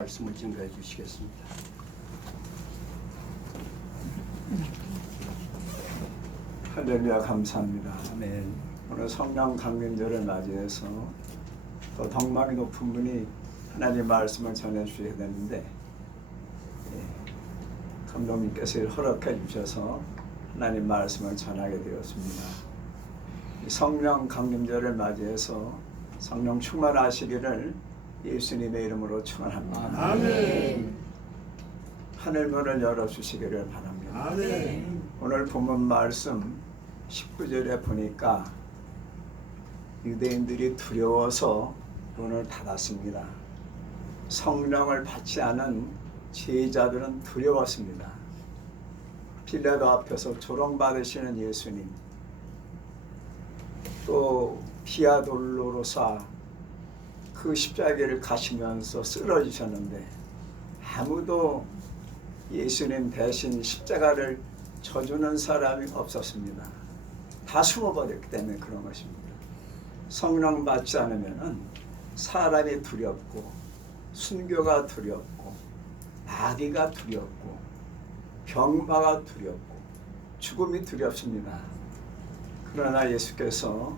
말씀을 증거해 주시겠습니다. 할렐루야, 감사합니다. 아멘. 오늘 성령 강림절을 맞이해서 더 덕망이 높은 분이 하나님 말씀을 전해 주셔야 되는데 감독님께서 허락해 주셔서 하나님 말씀을 전하게 되었습니다. 성령 강림절을 맞이해서 성령 충만하시기를 예수님의 이름으로 축원합니다. 아멘. 하늘문을 열어주시기를 바랍니다. 아멘. 오늘 본문 말씀 19절에 보니까 유대인들이 두려워서 문을 닫았습니다. 성령을 받지 않은 제자들은 두려웠습니다. 빌라도 앞에서 조롱받으시는 예수님, 또 비아돌로로사 그 십자가를 가시면서 쓰러지셨는데 아무도 예수님 대신 십자가를 져주는 사람이 없었습니다. 다 숨어버렸기 때문에 그런 것입니다. 성령 받지 않으면 사람이 두렵고 순교가 두렵고 마귀가 두렵고 병마가 두렵고 죽음이 두렵습니다. 그러나 예수께서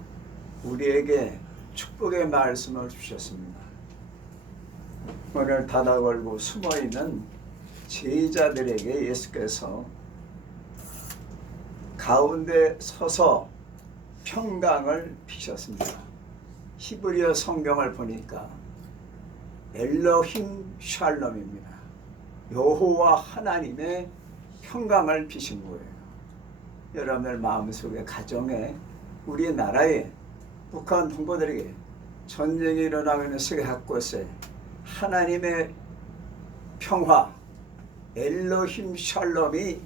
우리에게 축복의 말씀을 주셨습니다. 문을 닫아 걸고 숨어있는 제자들에게 예수께서 가운데 서서 평강을 피셨습니다. 히브리어 성경을 보니까 엘로힘 샬롬입니다. 여호와 하나님의 평강을 피신 거예요. 여러분들 마음속에, 가정에, 우리나라에, 북한 동포들에게 전쟁이 일어나는 세계 곳곳에 하나님의 평화, 엘로힘 샬롬이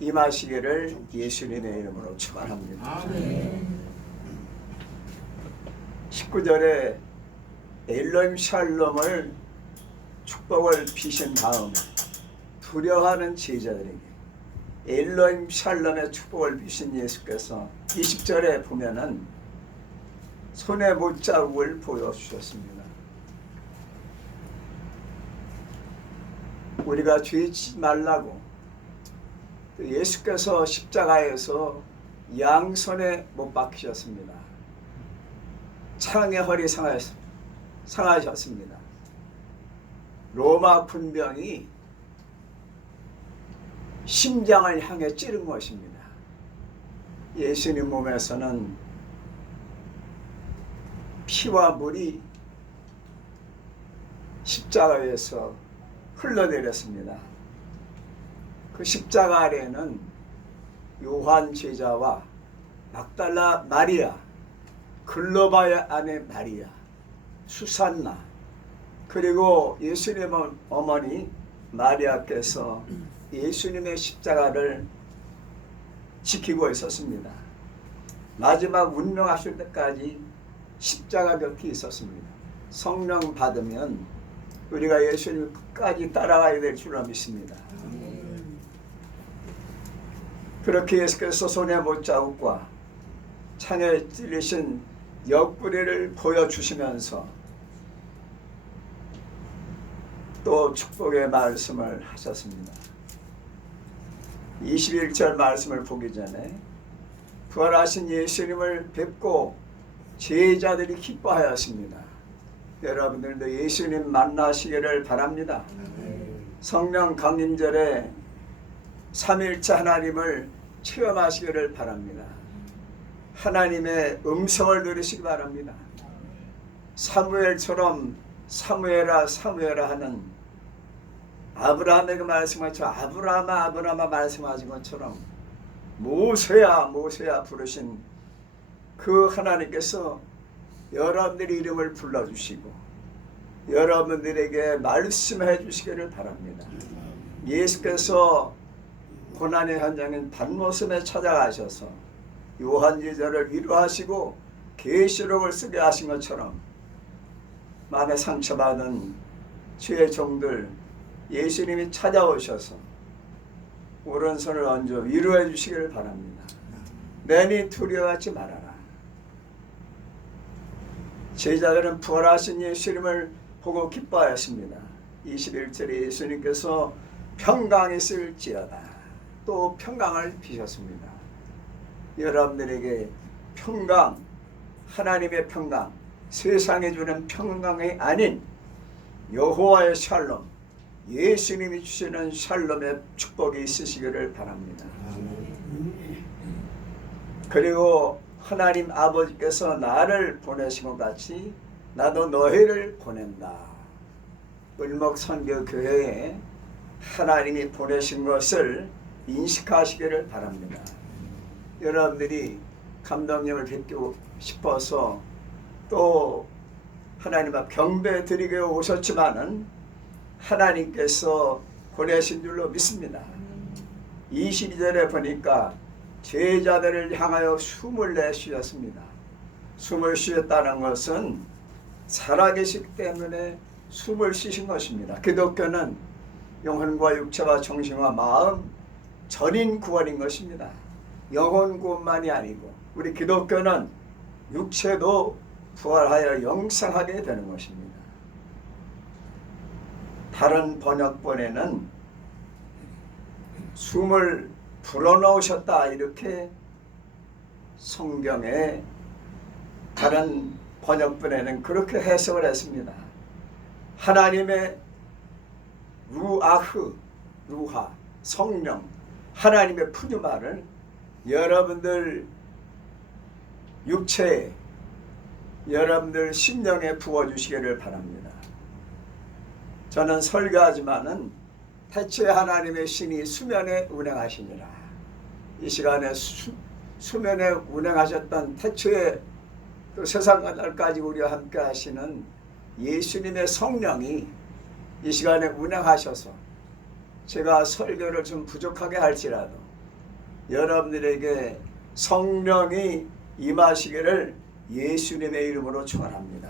임하시기를 예수님의 이름으로 축원합니다. 19절에 엘로힘 샬롬을 축복을 비신 다음 두려워하는 제자들에게 엘로힘 샬롬의 축복을 비신 예수께서 20절에 보면은 손에 못자국을 보여주셨습니다. 우리가 죄 짓지 말라고 예수께서 십자가에서 양손에 못 박히셨습니다. 창의 허리 상하셨습니다. 로마 군병이 심장을 향해 찌른 것입니다. 예수님 몸에서는 피와 물이 십자가에서 흘러내렸습니다. 그 십자가 아래에는 요한 제자와 막달라 마리아, 글로바의 아내 마리아, 수산나, 그리고 예수님의 어머니 마리아께서 예수님의 십자가를 지키고 있었습니다. 마지막 운명하실 때까지 십자가 곁에 있었습니다. 성령 받으면 우리가 예수님을 끝까지 따라가야 될 줄로 믿습니다. 그렇게 예수께서 손에 못자국과 창에 찔리신 옆구리를 보여주시면서 또 축복의 말씀을 하셨습니다. 21절 말씀을 보기 전에 부활하신 예수님을 뵙고 제자들이 기뻐하였습니다. 여러분들도 예수님 만나시기를 바랍니다. 성령 강림절에 삼위일체 하나님을 체험하시기를 바랍니다. 하나님의 음성을 들으시기 바랍니다. 사무엘처럼 사무엘아 사무엘아 하는 아브라함에게 말씀하신 아브라함아 말씀하신 것처럼 모세야 모세야 부르신 그 하나님께서 여러분들의 이름을 불러주시고 여러분들에게 말씀해 주시기를 바랍니다. 예수께서 고난의 현장인 반모섬에 찾아가셔서 요한제자를 위로하시고 계시록을 쓰게 하신 것처럼 마음에 상처받은 주의 종들 예수님이 찾아오셔서 오른손을 얹어 위로해 주시기를 바랍니다. 내니 두려워하지 말아라. 제자들은 부활하신 예수님을 보고 기뻐하였습니다. 21절에 예수님께서 평강이 있을지어다 또 평강을 비셨습니다. 여러분들에게 평강, 하나님의 평강, 세상에 주는 평강이 아닌 여호와의 샬롬, 예수님이 주시는 샬롬의 축복이 있으시기를 바랍니다. 그리고 하나님 아버지께서 나를 보내신 것 같이 나도 너희를 보낸다. 을목선교교회에 하나님이 보내신 것을 인식하시기를 바랍니다. 여러분들이 감독님을 뵙고 싶어서 또 하나님 앞 경배 드리게 오셨지만은 하나님께서 보내신 줄로 믿습니다. 22절에 보니까 제자들을 향하여 숨을 내쉬었습니다. 숨을 쉬었다는 것은 살아계시기 때문에 숨을 쉬신 것입니다. 기독교는 영혼과 육체와 정신과 마음 전인 구원인 것입니다. 영혼 구원만이 아니고 우리 기독교는 육체도 부활하여 영생하게 되는 것입니다. 다른 번역본에는 숨을 불어넣으셨다 이렇게 성경에 다른 번역본에는 그렇게 해석을 했습니다. 하나님의 루아흐, 루하, 성령, 하나님의 푸뉴마를 여러분들 육체에, 여러분들 심령에 부어주시기를 바랍니다. 저는 설교하지만은 태초에 하나님의 신이 수면에 운행하시니라. 이 시간에 수면에 운행하셨던 태초에 또 세상 끝날까지 우리와 함께 하시는 예수님의 성령이 이 시간에 운행하셔서 제가 설교를 좀 부족하게 할지라도 여러분들에게 성령이 임하시기를 예수님의 이름으로 축원합니다.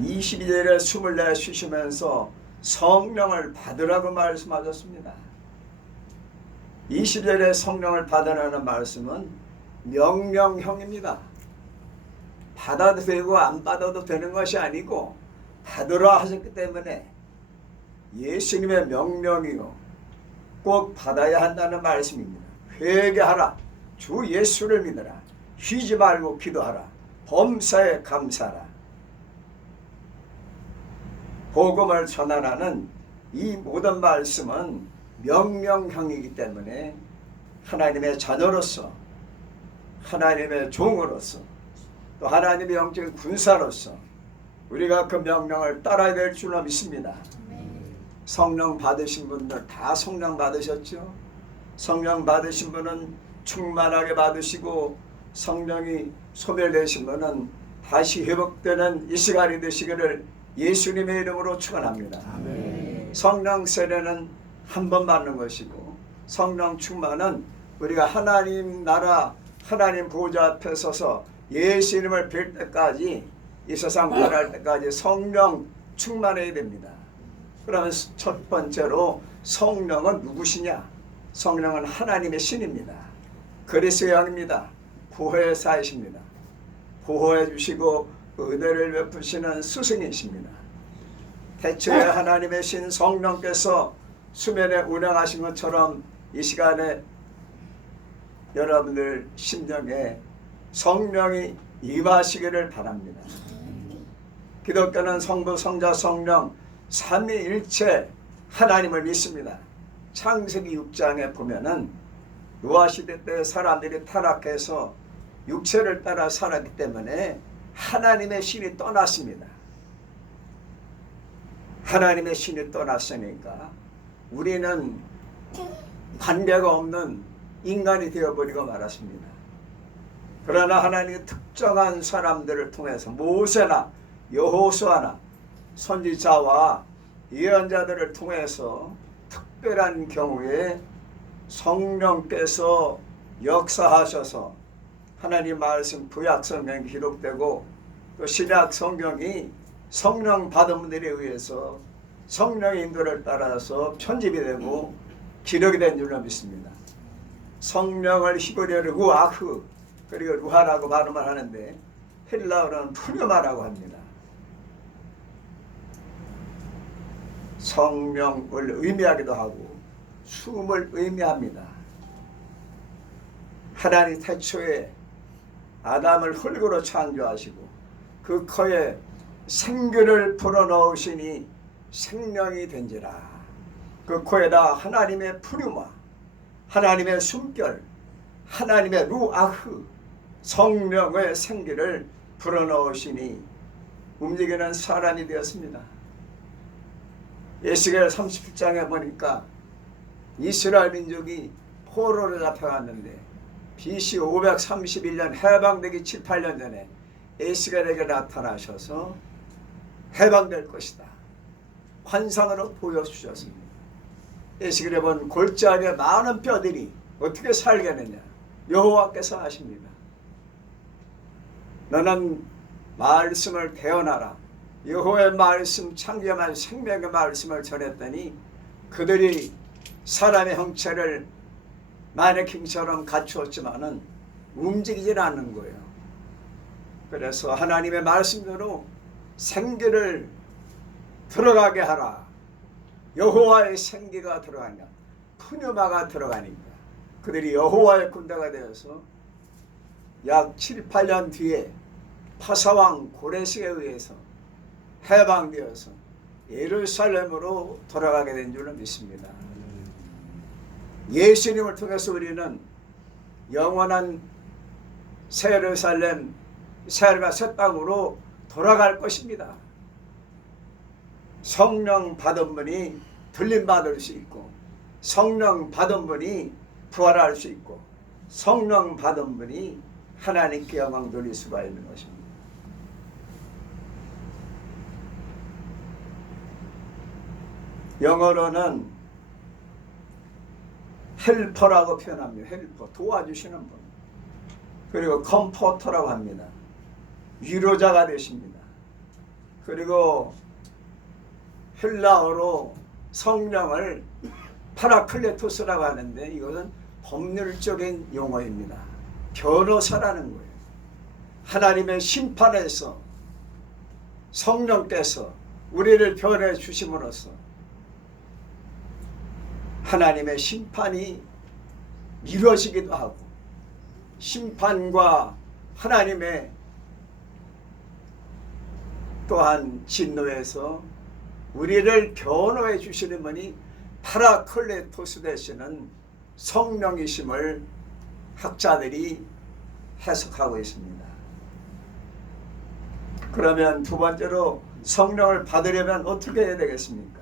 22절에 숨을 내쉬시면서 성령을 받으라고 말씀하셨습니다. 20절에 성령을 받으라는 말씀은 명령형입니다. 받아도 되고 안 받아도 되는 것이 아니고 받으라 하셨기 때문에 예수님의 명령이요 꼭 받아야 한다는 말씀입니다. 회개하라, 주 예수를 믿어라, 쉬지 말고 기도하라, 범사에 감사하라. 복음을 전하라는 이 모든 말씀은 명령형이기 때문에 하나님의 자녀로서, 하나님의 종으로서, 또 하나님의 영적인 군사로서 우리가 그 명령을 따라야 될 줄로 믿습니다. 성령 받으신 분들 다 성령 받으셨죠? 성령 받으신 분은 충만하게 받으시고 성령이 소멸되신 분은 다시 회복되는 이 시간이 되시기를 예수님의 이름으로 축원합니다. 성령 세례는 한 번 받는 것이고 성령 충만은 우리가 하나님 나라 하나님 보좌 앞에 서서 예수님을 뵐 때까지 이 세상 떠날 때까지 성령 충만해야 됩니다. 그러면 첫 번째로 성령은 누구시냐? 성령은 하나님의 신입니다. 그리스도의 영입니다. 보호의 사이십니다. 보호해 주시고 은혜를 베푸시는 스승이십니다. 태초에 하나님의 신 성령께서 수면에 운행하신 것처럼 이 시간에 여러분들 심령에 성령이 임하시기를 바랍니다. 기독교는 성부, 성자, 성령 삼위일체 하나님을 믿습니다. 창세기 6장에 보면은 노아 시대 때 사람들이 타락해서 육체를 따라 살았기 때문에 하나님의 신이 떠났습니다. 하나님의 신이 떠났으니까 우리는 관계가 없는 인간이 되어버리고 말았습니다. 그러나 하나님의 특정한 사람들을 통해서 모세나 여호수아나 선지자와 예언자들을 통해서 특별한 경우에 성령께서 역사하셔서 하나님 말씀 구약 성경이 기록되고 또 신약 성경이 성령 받은 분들에 의해서 성령의 인도를 따라서 편집이 되고 기록이 된 줄로 믿습니다. 성령을 히브리어로 루아흐 그리고 루하라고 발음을 하는데 헬라어로는 푸뉴마라고 합니다. 성령을 의미하기도 하고 숨을 의미합니다. 하나님 태초에 아담을 흙으로 창조하시고 그 코에 생기를 불어넣으시니 생명이 된지라. 그 코에다 하나님의 푸르마, 하나님의 숨결, 하나님의 루아흐, 성령의 생기를 불어넣으시니 움직이는 사람이 되었습니다. 에스겔 37장에 보니까 이스라엘 민족이 포로로 잡혀갔는데 BC 531년 해방되기 7, 8년 전에 에스겔에게 나타나셔서 해방될 것이다 환상으로 보여주셨습니다. 에스겔에 본 골짜기에 많은 뼈들이 어떻게 살겠느냐 여호와께서 아십니다. 너는 말씀을 대언하라. 여호와의 말씀, 창조한 생명의 말씀을 전했더니 그들이 사람의 형체를 마네킹처럼 갖추었지만은 움직이질 않는 거예요. 그래서 하나님의 말씀대로 생기를 들어가게 하라. 여호와의 생기가 들어가냐, 푸뉴마가 들어가니까 그들이 여호와의 군대가 되어서 약 7, 8년 뒤에 파사왕 고레스에 의해서 해방되어서 예루살렘으로 돌아가게 된 줄로 믿습니다. 예수님을 통해서 우리는 영원한 새 예루살렘, 새 하늘과 새 땅으로 돌아갈 것입니다. 성령 받은 분이 들림 받을 수 있고, 성령 받은 분이 부활할 수 있고, 성령 받은 분이 하나님께 영광 돌릴 수가 있는 것입니다. 영어로는 헬퍼라고 표현합니다. 헬퍼, 도와주시는 분. 그리고 컴포터라고 합니다. 위로자가 되십니다. 그리고 헬라어로 성령을 파라클레토스라고 하는데 이것은 법률적인 용어입니다. 변호사라는 거예요. 하나님의 심판에서 성령께서 우리를 변해 주심으로써 하나님의 심판이 이루어지기도 하고, 심판과 하나님의 또한 진노에서 우리를 변호해 주시는 분이 파라클레토스 되시는 성령이심을 학자들이 해석하고 있습니다. 그러면 두 번째로 성령을 받으려면 어떻게 해야 되겠습니까?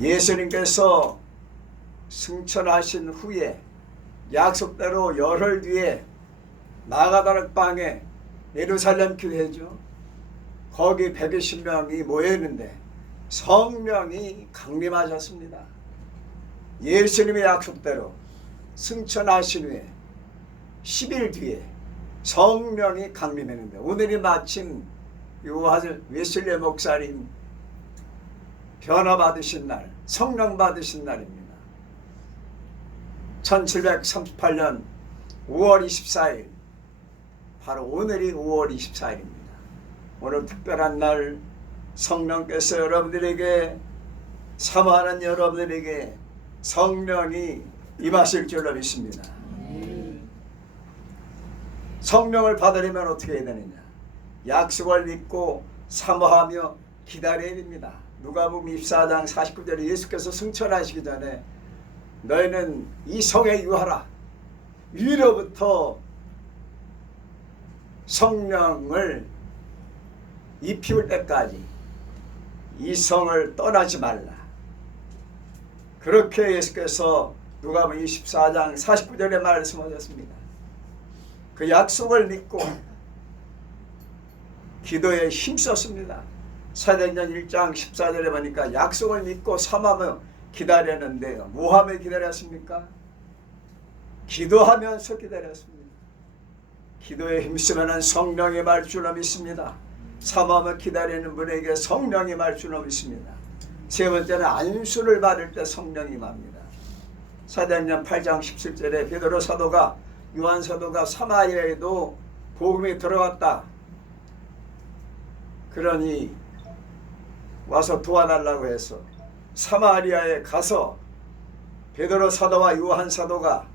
예수님께서 승천하신 후에 약속대로 열흘 뒤에 마가다락 방에 예루살렘 교회죠. 거기 120명이 모여있는데 성령이 강림하셨습니다. 예수님의 약속대로 승천하신 후에 10일 뒤에 성령이 강림했는데 오늘이 마침 요한 웨슬리 목사님 변화 받으신 날, 성령 받으신 날입니다. 1738년 5월 24일, 바로 오늘이 5월 24일입니다. 오늘 특별한 날 성령께서 여러분들에게, 사모하는 여러분들에게 성령이 임하실 줄로 믿습니다. 성령을 받으려면 어떻게 해야 되느냐? 약속을 믿고 사모하며 기다려야 됩니다. 누가복음 24장 49절에 예수께서 승천하시기 전에 너희는 이 성에 유하라. 위로부터 성령을 입히울 때까지 이 성을 떠나지 말라. 그렇게 예수께서 누가복음 24장 49절에 말씀하셨습니다. 그 약속을 믿고 기도에 힘썼습니다. 사도행전 1장 14절에 보니까 약속을 믿고 삼하며 기다렸는데요. 뭐하며 기다렸습니까? 기도하면서 기다렸습니다. 기도에 힘쓰면 성령이 말 줄로 믿습니다. 삼하며 기다리는 분에게 성령이 말 줄로 믿습니다. 세 번째는 안수를 받을 때 성령이 임합니다. 사도행전 8장 17절에 베드로 사도가, 요한 사도가 사마리아에도 복음이 들어갔다. 그러니 와서 도와달라고 해서 사마리아에 가서 베드로 사도와 요한 사도가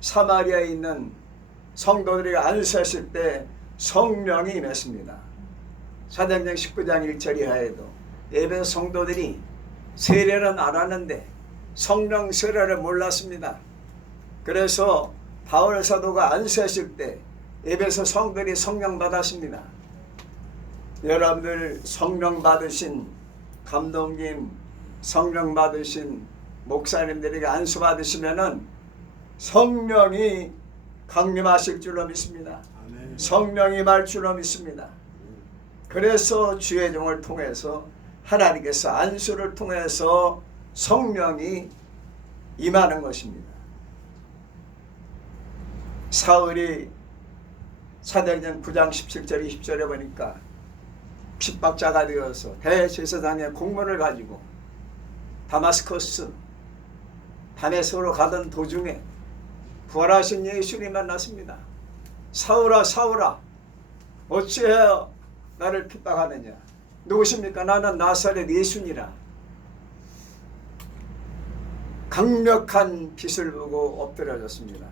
사마리아에 있는 성도들에게 안수했을 때 성령이 임했습니다. 사도행전 19장 1절 이하에도 에베소 성도들이 세례는 알았는데 성령 세례를 몰랐습니다. 그래서 바울 사도가 안수했을 때 에베소 성도들이 성령 받았습니다. 여러분들 성령 받으신 감독님, 성령 받으신 목사님들에게 안수 받으시면은 성령이 강림하실 줄로 믿습니다. 아멘. 성령이 임할 줄로 믿습니다. 그래서 주의 종을 통해서 하나님께서 안수를 통해서 성령이 임하는 것입니다. 사울이 사도행전 9장 17절 20절에 보니까 핍박자가 되어서 대제사장의 공문을 가지고 다마스커스 다메섹으로 가던 도중에 부활하신 예수님 만났습니다. 사울아 사울아 어찌하여 나를 핍박하느냐. 누구십니까? 나는 나사렛 예수니라. 강력한 빛을 보고 엎드려졌습니다.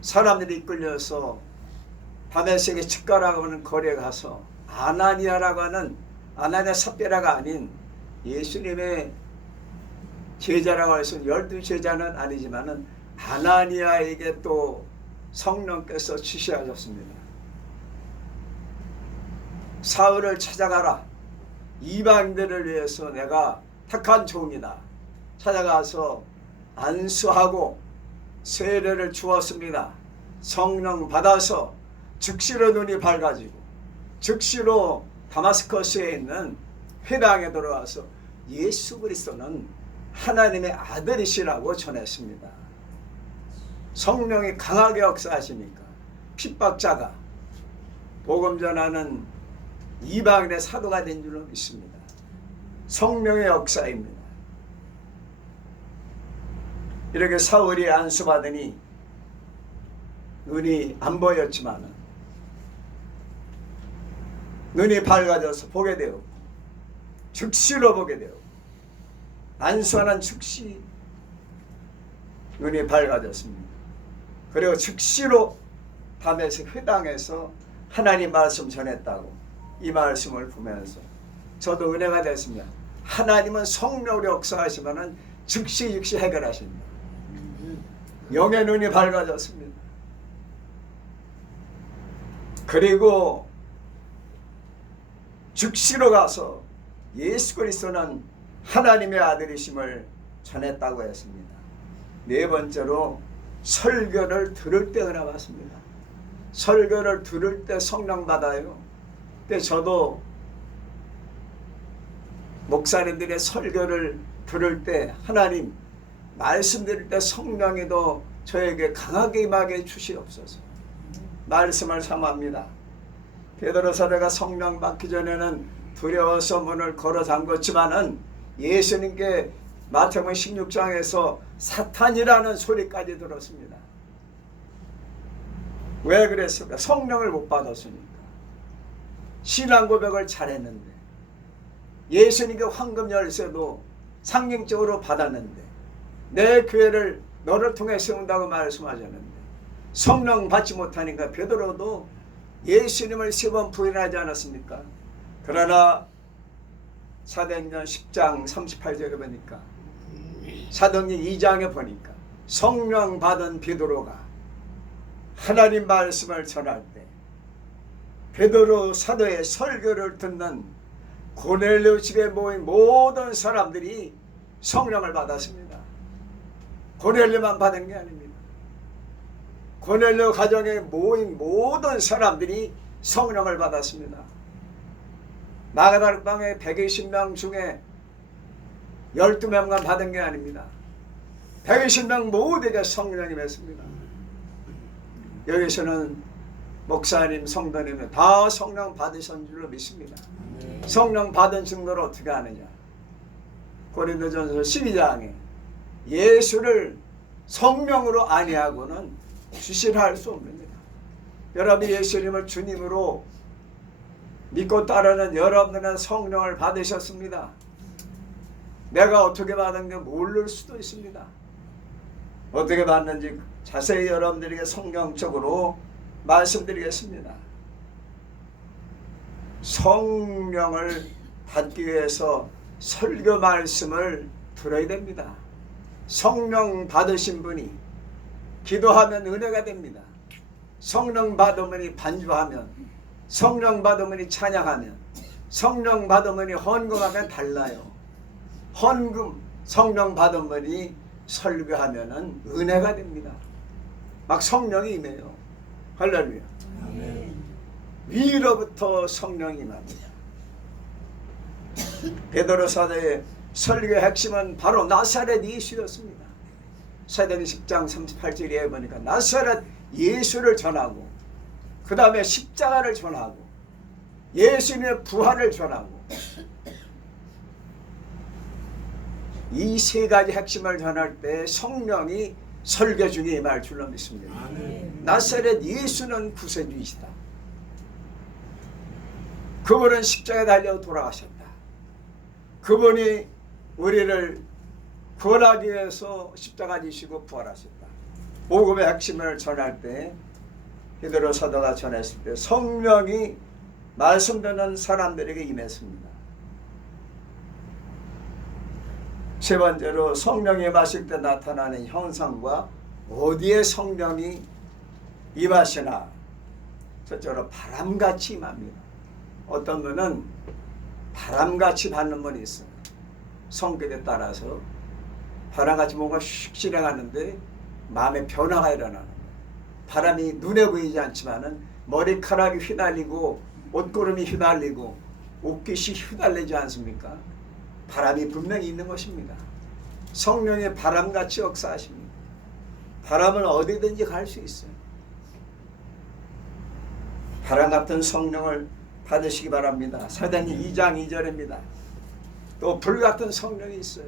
사람들이 이끌려서 다메섹의 칡가라고 하는 거리에 가서 아나니아라고 하는 아나니아 삽비라가 아닌 예수님의 제자라고 해서 12제자는 아니지만은 아나니아에게 또 성령께서 지시하셨습니다. 사울을 찾아가라. 이방인들을 위해서 내가 택한 종이다. 찾아가서 안수하고 세례를 주었습니다. 성령 받아서 즉시로 눈이 밝아지고 즉시로 다마스커스에 있는 회당에 들어와서 예수 그리스도는 하나님의 아들이시라고 전했습니다. 성령이 강하게 역사하시니까 핍박자가 복음 전하는 이방인의 사도가 된 줄로 믿습니다. 성령의 역사입니다. 이렇게 사울이 안수받으니 눈이 안 보였지만 눈이 밝아져서 보게 되었고 즉시로 보게 되었고 안수하는 즉시 눈이 밝아졌습니다. 그리고 즉시로 다메섹 회당에서 하나님 말씀 전했다고 이 말씀을 보면서 저도 은혜가 됐습니다. 하나님은 성령으로 역사하시면 즉시 해결하십니다. 영의 눈이 밝아졌습니다. 그리고 즉시로 가서 예수 그리스도는 하나님의 아들이심을 전했다고 했습니다. 네 번째로 설교를 들을 때 은혜 받습니다. 설교를 들을 때 성령 받아요. 근데 저도 목사님들의 설교를 들을 때 하나님 말씀 드릴 때 성령이 더 저에게 강하게 임하게 주시옵소서. 말씀을 사모합니다. 베드로 사도가 성령 받기 전에는 두려워서 문을 걸어 잠궜지만은 예수님께 마태복음 16장에서 사탄이라는 소리까지 들었습니다. 왜 그랬을까? 성령을 못 받았으니까. 신앙 고백을 잘했는데 예수님께 황금 열쇠도 상징적으로 받았는데 내 교회를 너를 통해 세운다고 말씀하셨는데 성령 받지 못하니까 베드로도 예수님을 3번 부인하지 않았습니까? 그러나 사도행전 10장 38절에 보니까 사도행전 2장에 보니까 성령 받은 베드로가 하나님 말씀을 전할 때 베드로 사도의 설교를 듣는 고넬료 집에 모인 모든 사람들이 성령을 받았습니다. 고넬료만 받은 게 아닙니다. 고넬료 가정에 모인 모든 사람들이 성령을 받았습니다. 마가다락 방에 120명 중에 12명만 받은 게 아닙니다. 120명 모두에게 성령이 맺습니다. 여기서는 목사님, 성도님 다 성령 받으신 줄로 믿습니다. 성령 받은 증거를 어떻게 하느냐? 고린도전서 12장에 예수를 성령으로 아니하고는 주시할 수 없습니다. 여러분이 예수님을 주님으로 믿고 따르는 여러분들은 성령을 받으셨습니다. 내가 어떻게 받은 게 모를 수도 있습니다. 어떻게 받는지 자세히 여러분들에게 성경적으로 말씀드리겠습니다. 성령을 받기 위해서 설교 말씀을 들어야 됩니다. 성령 받으신 분이 기도하면 은혜가 됩니다. 성령 받으면 반주하면, 성령 받으면 찬양하면, 성령 받으면 헌금하면 달라요. 헌금, 성령 받으면 설교하면 은혜가 됩니다. 막 성령이 임해요. 할렐루야. 위로부터 성령이 임합니다. 베드로 사도의 설교의 핵심은 바로 나사렛 예수였습니다. 사도행 10장 38절에 보니까 나사렛 예수를 전하고, 그 다음에 십자가를 전하고, 예수님의 부활을 전하고, 이 세 가지 핵심을 전할 때 성령이 설교 중에 임할 줄로 믿습니다. 나사렛 예수는 구세주이시다. 그분은 십자가에 달려 돌아가셨다. 그분이 우리를 구원하기 위해서 십자가 지시고 부활하셨다. 복음의 핵심을 전할 때, 베드로 사도가 전했을 때 성령이 말씀 듣는 사람들에게 임했습니다. 세 번째로 성령이 임하실 때 나타나는 형상과 어디에 성령이 임하시나, 첫째로 바람같이 임합니다. 어떤 분은 바람같이 받는 분이 있어요. 성격에 따라서 바람같이 뭔가 휙 지나가는데 마음의 변화가 일어나는 거예요. 바람이 눈에 보이지 않지만은 머리카락이 휘날리고 옷구름이 휘날리고 옷깃이 휘날리지 않습니까? 바람이 분명히 있는 것입니다. 성령의 바람같이 역사하십니다. 바람은 어디든지 갈 수 있어요. 바람 같은 성령을 받으시기 바랍니다. 사도행 2장 2절입니다. 또 불같은 성령이 있어요.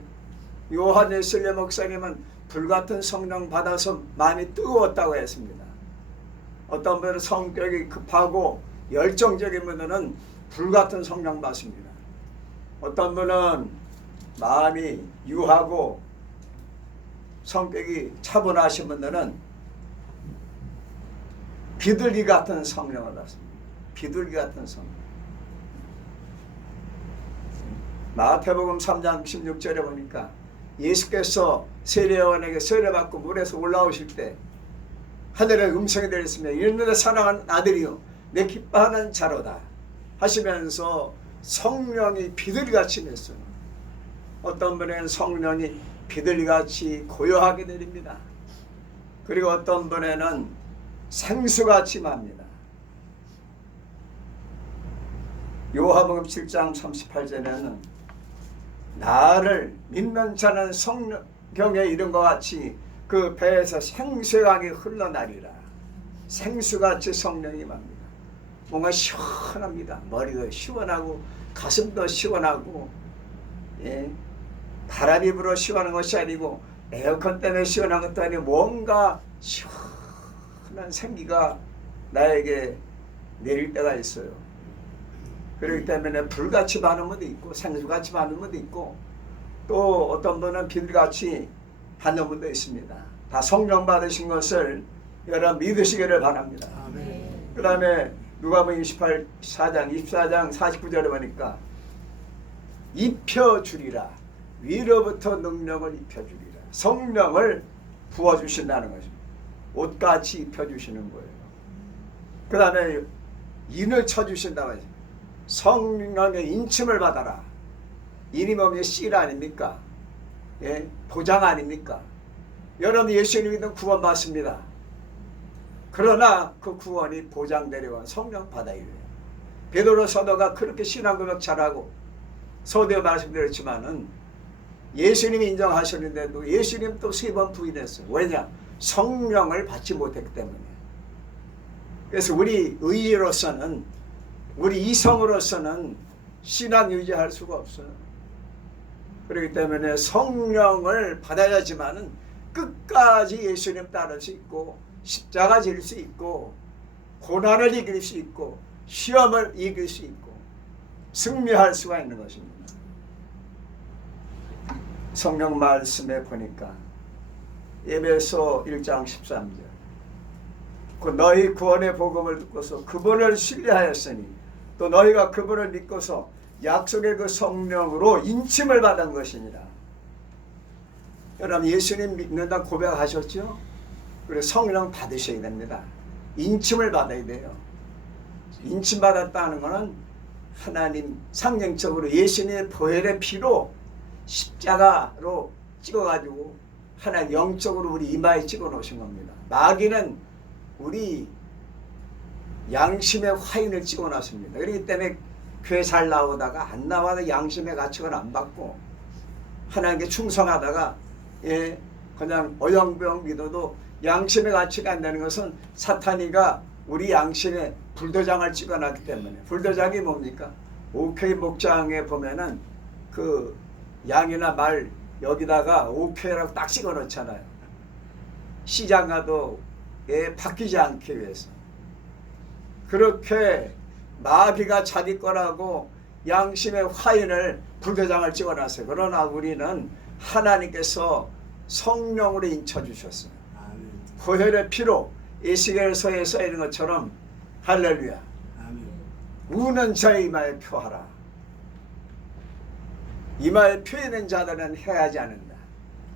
요한 웨슬리 목사님은 불같은 성령 받아서 마음이 뜨거웠다고 했습니다. 어떤 분은 성격이 급하고 열정적인 분들은 불같은 성령 받습니다. 어떤 분은 마음이 유하고 성격이 차분하신 분들은 비둘기 같은 성령을 받습니다. 비둘기 같은 성령. 마태복음 3장 16절에 보니까 예수께서 세례요한에게 세례받고 물에서 올라오실 때 하늘의 음성이 들렸으며 이는 내 사랑하는 아들이요 내 기뻐하는 자로다 하시면서 성령이 비둘기같이 냈어요. 어떤 분에게는 성령이 비둘기같이 고요하게 내립니다. 그리고 어떤 분에는 생수같이 맙니다. 요한복음 7장 38절에는 나를 믿는 자는 성경에 이른 것 같이 그 배에서 생수강이 흘러나리라. 생수같이 성령이 맙니다. 뭔가 시원합니다. 머리도 시원하고 가슴도 시원하고, 예, 바람이 불어 시원한 것이 아니고 에어컨 때문에 시원한 것도 아니고 뭔가 시원한 생기가 나에게 내릴 때가 있어요. 그렇기 때문에 불같이 받는 분도 있고 생수같이 받는 분도 있고 또 어떤 분은 비둘기같이 받는 분도 있습니다. 다 성령 받으신 것을 여러분 믿으시기를 바랍니다. 그 다음에 누가복음 24장 49절에 보니까 입혀주리라. 위로부터 능력을 입혀주리라. 성령을 부어주신다는 것입니다. 옷같이 입혀주시는 거예요. 그 다음에 인을 쳐주신다고 하죠. 성령의 인침을 받아라. 인이 뭐면 실 아닙니까? 예? 도장 아닙니까? 여러분 예수님 믿으면 구원 받습니다. 그러나 그 구원이 보장되려고 성령 받아야 해요. 베드로 사도가 그렇게 신앙 고백 잘하고 서두에 말씀드렸지만은 예수님이 인정하셨는데도 예수님 또 3번 부인했어요. 왜냐? 성령을 받지 못했기 때문에. 그래서 우리 의지로서는, 우리 이성으로서는 신앙 유지할 수가 없어요. 그렇기 때문에 성령을 받아야지만은 끝까지 예수님 따를 수 있고 십자가 질 수 있고 고난을 이길 수 있고 시험을 이길 수 있고 승리할 수가 있는 것입니다. 성경 말씀에 보니까 에베소 1장 13절 그 너희 구원의 복음을 듣고서 그분을 신뢰하였으니 또 너희가 그분을 믿고서 약속의 그 성령으로 인침을 받은 것이니라. 여러분 예수님 믿는다 고백하셨죠? 그래서 성령 받으셔야 됩니다. 인침을 받아야 돼요. 인침 받았다는 것은 하나님 상징적으로 예수님의 보혈의 피로 십자가로 찍어가지고 하나님 영적으로 우리 이마에 찍어 놓으신 겁니다. 마귀는 우리 양심의 화인을 찍어 놨습니다. 그렇기 때문에 교회 잘 나오다가 안 나와도 양심의 가책을 안 받고 하나님께 충성하다가 그냥 어영부영 믿어도 양심의 가치가 안 되는 것은 사탄이가 우리 양심에 불도장을 찍어놨기 때문에. 불도장이 뭡니까? 오케이 목장에 보면은 그 양이나 말 여기다가 오케이라고 딱 찍어 놓잖아요. 시장 가도 바뀌지 않기 위해서. 그렇게 마귀가 자기 거라고 양심의 화인을 불도장을 찍어놨어요. 그러나 우리는 하나님께서 성령으로 인쳐주셨어요. 보혈의 피로 에스겔서에 써있는 것처럼 할렐루야. 우는 자의 이마에 표하라. 이마에 표 있는 자들은 해하지 않는다.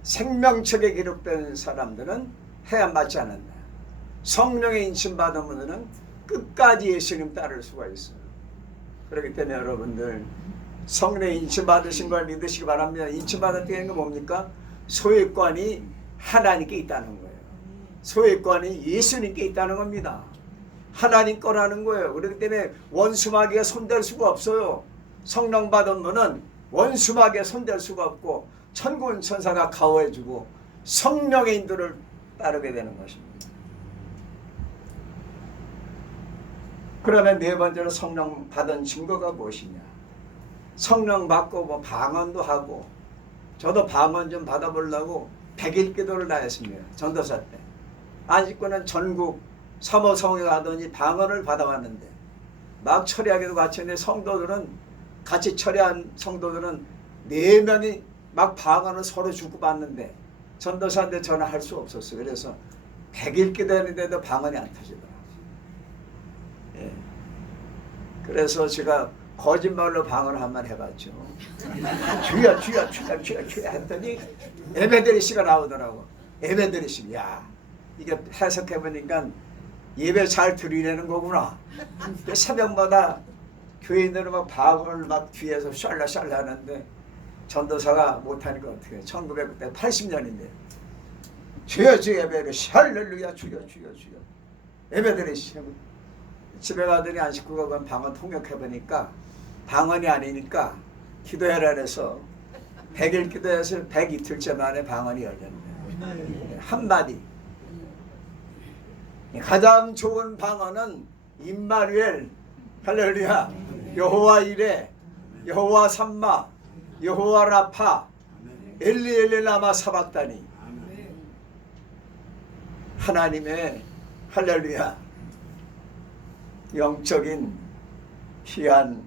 생명책에 기록된 사람들은 해야 맞지 않는다. 성령의 인침 받은 분들은 끝까지 예수님 따를 수가 있어요. 그렇기 때문에 여러분들 성령의 인침 받으신 걸 믿으시기 바랍니다. 인침 받았다는 건 뭡니까? 소유권이 하나님께 있다는 거예요. 소유권이 예수님께 있다는 겁니다. 하나님 거라는 거예요. 그렇기 때문에 원수마귀가 손댈 수가 없어요. 성령 받은 분은 원수마귀가 손댈 수가 없고 천군 천사가 가호해주고 성령의 인도를 따르게 되는 것입니다. 그러면 네 번째로 성령 받은 증거가 무엇이냐? 성령 받고 뭐 방언도 하고, 저도 방언 좀 받아보려고 100일 기도를 다 했습니다. 전도사 때. 아직까지는 전국 사모성에 가더니 방언을 받아왔는데 막 처리하기도 같이 했는데 성도들은 같이 처리한 성도들은 4명이 막 방언을 서로 주고받는데 전도사인데 저는 할 수 없었어요. 그래서 100일 기도했는데도 방언이 안 터지더라고요. 예. 그래서 제가 거짓말로 방언을 한 번 해봤죠. 주여 주여 주여 주여 주여 했더니 에베드리시가 나오더라고. 에베드리시. 야, 이게 해석해보니까 예배 잘 드리려는 거구나. 새벽마다 교인들은 막 방언을 막 뒤에서 샬라샬라 하는데 전도사가 못하니까 어떻게 해. 1980년인데 주여 주여 에베드리시 할렐루야 주여 주여 주여 에베드리시. 집에 가더니 안식구가 방언 통역해보니까 방언이 아니니까 기도해라 해서 100일 기도해서 100이틀째 만에 방언이 열렸네. 한마디. 가장 좋은 방언은 임마누엘, 할렐루야, 여호와 이레, 여호와 삼마, 여호와 라파, 엘리 엘리 라마 사박다니. 하나님의 할렐루야 영적인 귀한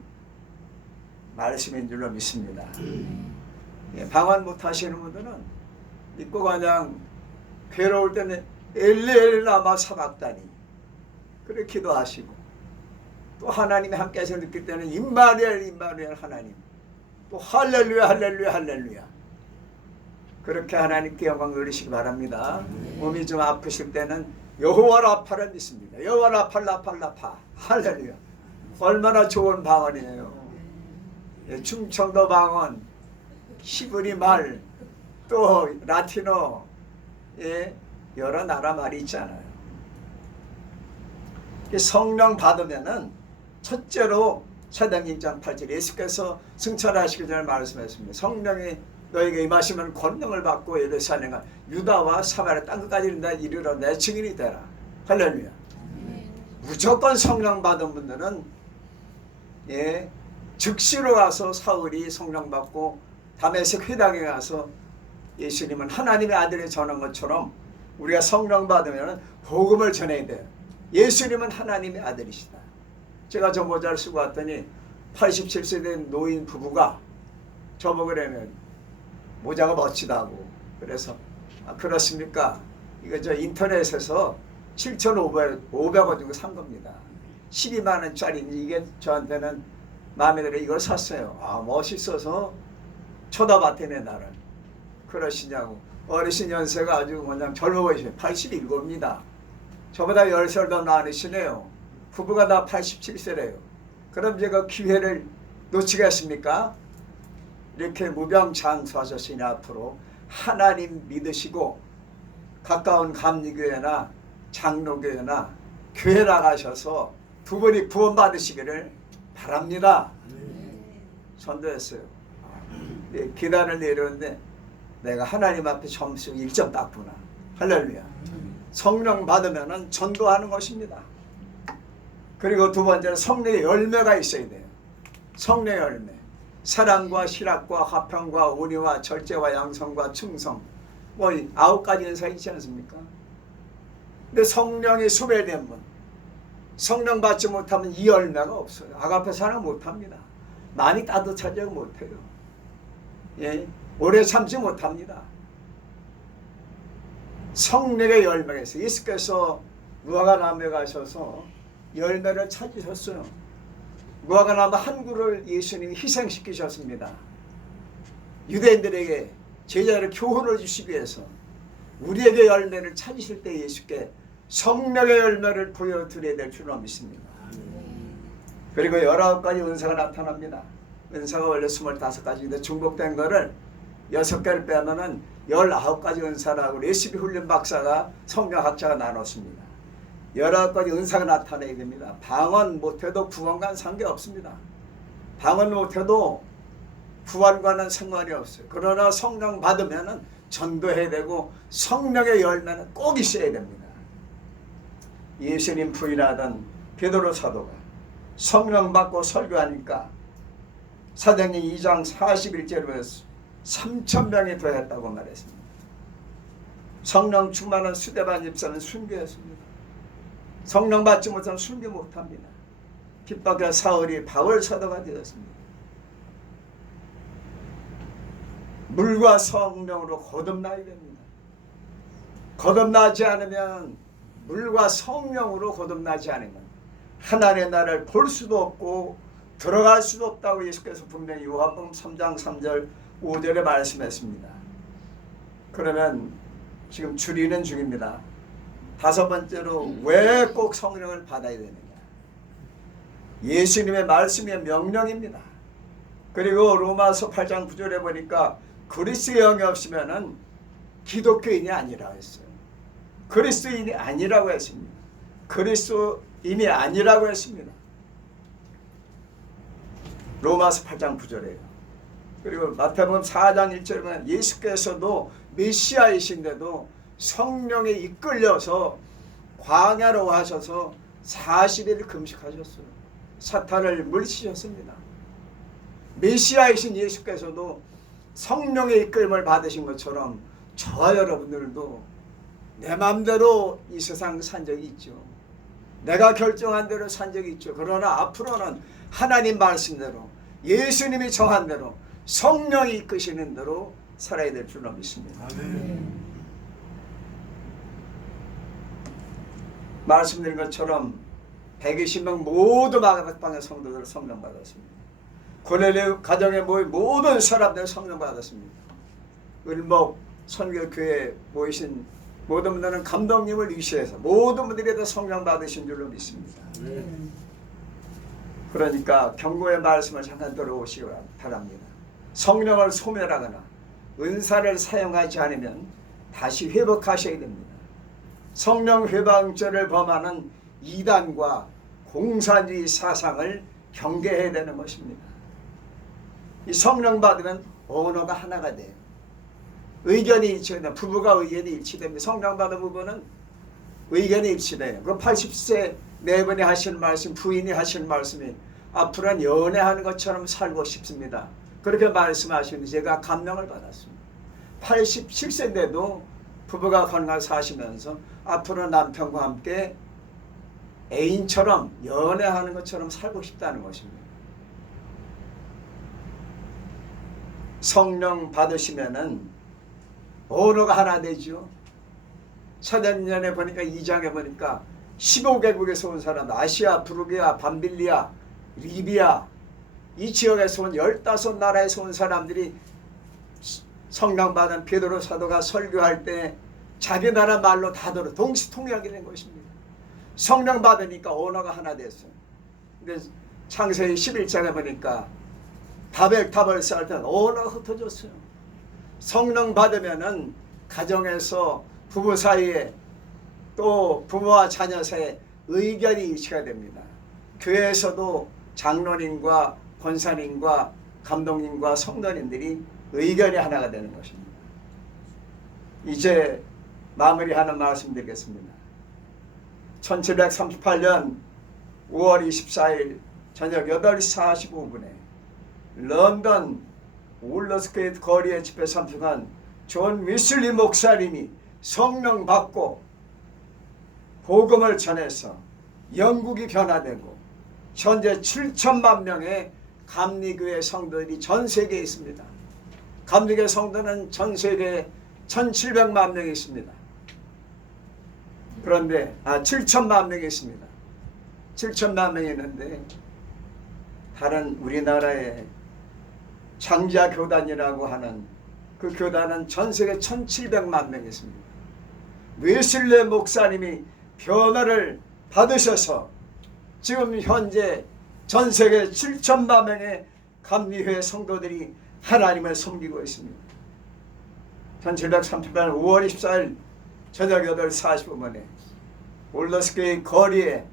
말씀인 줄로 믿습니다. 방언 못하시는 분들은 믿고 그냥 괴로울 때는 엘레라마 사박다니 그렇게 기도하시고, 또 하나님이 함께해서 느낄 때는 임마누엘 임마누엘 하나님, 또 할렐루야 할렐루야 할렐루야 그렇게 하나님께 영광 돌리시기 바랍니다. 몸이 좀 아프실 때는 여호와 라파를 믿습니다. 여호와 라파 라파 라파 할렐루야. 얼마나 좋은 방언이에요. 충청도 방언, 히브리 말, 또 라틴어, 여러 나라 말이 있잖아요. 성령 받으면은 첫째로 사도행전 1장 8절 예수께서 승천하시기 전에 말씀했습니다. 성령이 너에게 임하시면 권능을 받고 예루살렘과 유다와 사마리아 땅끝까지 이르러 내 증인이 되라. 할렐루야. 무조건 성령 받은 분들은 즉시로 가서 사울이 성령 받고 다메섹 회당에 가서 예수님은 하나님의 아들을 전한 것처럼 우리가 성령 받으면 복음을 전해야 돼요. 예수님은 하나님의 아들이시다. 제가 정보자를 쓰고 왔더니 87세 된 노인 부부가 저보고 그러면 모자가 멋지다고. 그래서 그렇습니까? 이거 저 인터넷에서 7,500원 주고 산 겁니다. 12만 원짜리인지 이게 저한테는 마음에 들어 이걸 샀어요. 멋있어서 쳐다봤더니 나를. 그러시냐고. 어르신 연세가 아주 그냥 젊어 보이시네요. 87입니다. 저보다 10살 더 많으시네요. 부부가 다 87세래요. 그럼 제가 기회를 놓치겠습니까? 이렇게 무병장수하셨으니 앞으로 하나님 믿으시고 가까운 감리교회나 장로교회나 교회 나가셔서 두 분이 구원받으시기를 바랍니다. 전도했어요. 계단을 내려오는데 내가 하나님 앞에 점수 1점 땄구나. 할렐루야. 성령 받으면 전도하는 것입니다. 그리고 두 번째는 성령의 열매가 있어야 돼요. 성령의 열매. 사랑과 실학과 화평과 온유와 절제와 양성과 충성. 뭐 9가지 은사 있지 않습니까? 근데 성령이 소멸된 분, 성령 받지 못하면 이 열매가 없어요. 아가페 사랑 못합니다. 많이 따뜻하지 못해요. 예, 오래 참지 못합니다. 성령의 열매가 있어요. 예수께서 무화과나무에 가셔서 열매를 찾으셨어요. 무화과나무 한 그루를 예수님이 희생시키셨습니다. 유대인들에게 제자를 교훈을 주시기 위해서 우리에게 열매를 찾으실 때 예수께 성령의 열매를 보여드려야 될 줄로 믿습니다. 그리고 19가지 은사가 나타납니다. 은사가 원래 25가지인데 중복된 거를 6개를 빼면은 19가지 은사라고 레시피 훈련 박사가 성경학자가 나눴습니다. 19가지 은사가 나타나야 됩니다. 방언 못해도 구원과는 상관없습니다. 방언 못해도 구원과는 상관이 없어요. 그러나 성령 받으면 전도해야 되고 성령의 열매는 꼭 있어야 됩니다. 예수님 부인하던 베드로 사도가 성령 받고 설교하니까 사도행전 2장 41절에 3,000명이 더했다고 말했습니다. 성령 충만한 스데반 집사는 순교했습니다. 성령 받지 못하면 순교 못합니다. 핍박의 사울이 바울 사도가 되었습니다. 물과 성령으로 거듭나야 됩니다. 거듭나지 않으면 물과 성령으로 거듭나지 않으면 하나님의 나라를 볼 수도 없고 들어갈 수도 없다고 예수께서 분명히 요한복음 3장 3절 5절에 말씀했습니다. 그러면 지금 줄이는 중입니다. 5번째로 왜 꼭 성령을 받아야 되느냐. 예수님의 말씀이 명령입니다. 그리고 로마서 8장 9절에 보니까 그리스도의 영이 없으면 기독교인이 아니라고 했어요. 그리스도인이 아니라고 했습니다. 그리스도인이 아니라고 했습니다. 로마서 8장 9절에요. 그리고 마태복음 4장 1절에 보면 예수께서도 메시아이신데도 성령에 이끌려서 광야로 하셔서 40일 금식하셨어요. 사탄을 물리치셨습니다. 메시아이신 예수께서도 성령의 이끌림을 받으신 것처럼 저와 여러분들도 내 마음대로 이 세상 산 적이 있죠. 내가 결정한 대로 산 적이 있죠. 그러나 앞으로는 하나님 말씀대로 예수님이 정한 대로 성령이 이끄시는 대로 살아야 될 줄로 믿습니다. 아멘. 말씀드린 것처럼 120명 모두 마가닥방의 성도들 성령 받았습니다. 고넬료 가정에 모인 모든 사람들 성령 받았습니다. 을목 선교교회에 모이신 모든 분들은 감독님을 위시해서 모든 분들이 다 성령 받으신 줄로 믿습니다. 그러니까 경고의 말씀을 잠깐 들어오시기 바랍니다. 성령을 소멸하거나 은사를 사용하지 않으면 다시 회복하셔야 됩니다. 성령 회방죄를 범하는 이단과 공산주의 사상을 경계해야 되는 것입니다. 이 성령 받으면 언어가 하나가 돼요. 의견이 일치된다. 부부가 의견이 일치됩니다. 성령 받은 부부는 의견이 일치돼요. 그 80세 네 분이 하시는 말씀, 부인이 하시는 말씀이 앞으로는 연애하는 것처럼 살고 싶습니다. 그렇게 말씀하시는데 제가 감명을 받았습니다. 87세인데도 부부가 건강 사시면서 앞으로 남편과 함께 애인처럼 연애하는 것처럼 살고 싶다는 것입니다. 성령 받으시면은 언어가 하나 되죠. 사도행전에 보니까 2장에 보니까 15개국에서 온 사람, 아시아, 부르기아, 밤빌리아, 리비아 이 지역에서 온 15나라에서 온 사람들이 성령 받은 베드로 사도가 설교할 때 자기 나라 말로 다들 동시통역이 된 것입니다. 성령 받으니까 언어가 하나 됐어요. 근데 창세기 11장에 보니까 바벨탑을 쌓을 때 언어가 흩어졌어요. 성령 받으면은 가정에서 부부 사이에 또 부모와 자녀 사이에 의견이 일치가 됩니다. 교회에서도 장로님과 권사님과 감독님과 성도님들이 의견이 하나가 되는 것입니다. 이제 마무리하는 말씀 드리겠습니다. 1738년 5월 24일 저녁 8시 45분에 런던 울러스게이트 거리에 집회 참석한 존 위슬리 목사님이 성령 받고 복음을 전해서 영국이 변화되고 현재 7천만 명의 감리교회 성도들이 전 세계에 있습니다. 감리교회 성도는 전 세계에 1700만 명이 있습니다. 그런데 7천만 명이 있습니다. 7천만 명이 있는데 다른 우리나라의 장자 교단이라고 하는 그 교단은 전 세계 1700만 명이 있습니다. 웨슬레 목사님이 변화를 받으셔서 지금 현재 전 세계 7천만 명의 감리회 성도들이 하나님을 섬기고 있습니다. 1738년 5월 24일 저녁 8시 45분에 올더스게이트 거리에